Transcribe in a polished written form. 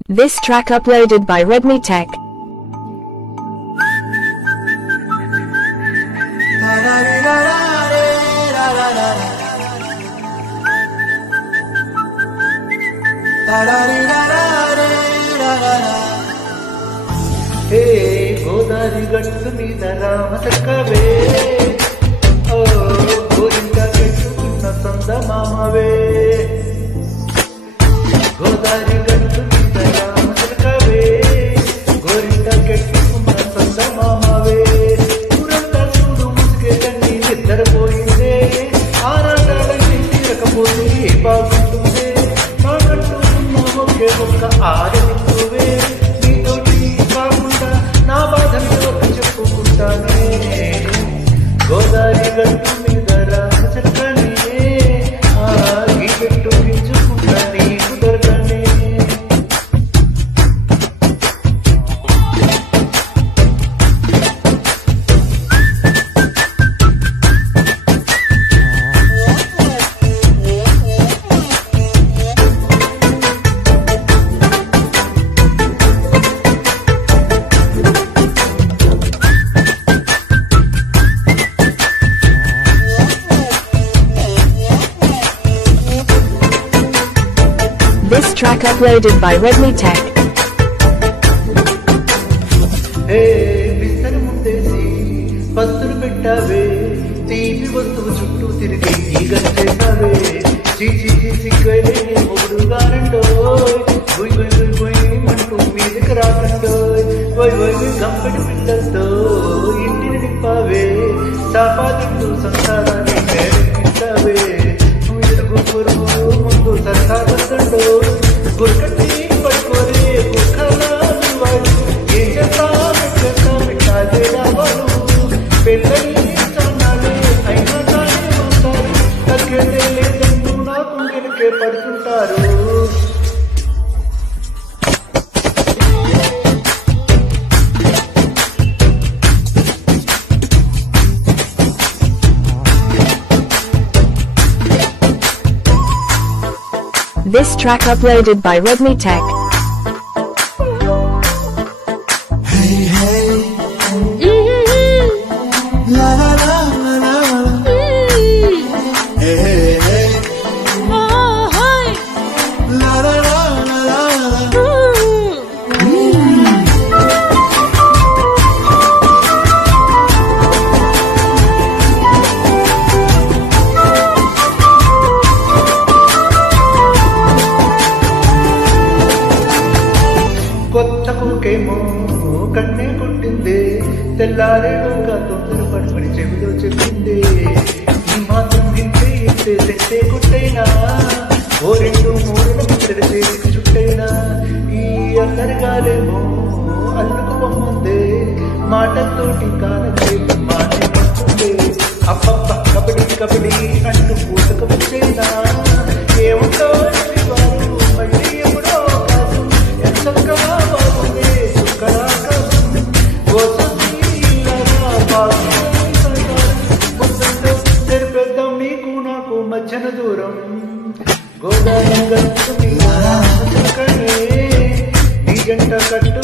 This track uploaded by Redmi Tech. Hey, Godari gattu meeda ramasakave. Oh, gorinda kettukunna sanda mamave. Godari gattu meeda ramasakave. Gorinda kettukunna sanda mamave. Uranta sudu musuke kanni niddarapoyinde. Aaraadalanni tirakapothe ee baaguntunde. Naakattu unna okke okka aadintuve. Godari గట్టు మీద రామచక్కని ఆగి గట్టు గించుకున్న నీకు దొరకని This track uploaded by Redmi Tech. Hey, బిస్తరు ముందేసి పస్తులు పెట్టావే తీపి వస్తువు చుట్టూ తిరిగి ఈగంచేసావే చీచి సిగ్గైలే మొగుడు గారండోయ్ గుయ్ గుయ్ గుయ్ గుయ్ అంటూ మీదకి రాకండోయ్ వయ్ వయ్ వయ్ గంపెడు పిల్లలతో ఇంటిని నింపావే చాపాతింటూ సంసారాన్ని మేరెక్కించావే ఎరుగు పొరుగు ముందు సరసాగండో గుర్కట్టి పట్టుకోరే గుర్ఖలా వాడు ఏం చేస్తా పెట్టాలే రావాలు పెళ్ళని చన్నాలే అయినా కానీ ఉంటారు తగ్గేదే లేదంటూ నాకు వెనకే పడుతుంటారు This track uploaded by Redmi Tech. Hey hey la la la la la hey hey hey oh hi la la la la la కొత్త కుకేమో కన్నే కొట్టిందే తెల్లారేలోగా తొందర పడిపడి చెవిలో చెప్పిందే ఈ మాత్రం వింటే ఇంతే తెచ్చే కొట్టైనా ఓ రెండు మూడుల ముద్దర చేతికి చుట్టైనా ఈ అల్లరిగాలేమో అల్లుకు బొమ్మందే మాటలతోటి కానచేసి మాటే పడుతుందే అప్పప్ప కబడ్డీ కబడ్డీ అంటూ పూటకు వచ్చేనా ఏముంటో వారు మళ్ళీ ఎప్పుడో కాదు ఎంతగా బాగుంది సుక్కడా కాదు తెరిపేద్దాం నీకు నాకు మధ్యన దూరం గోదావరి గట్టు మీద నీ జంట కట్టు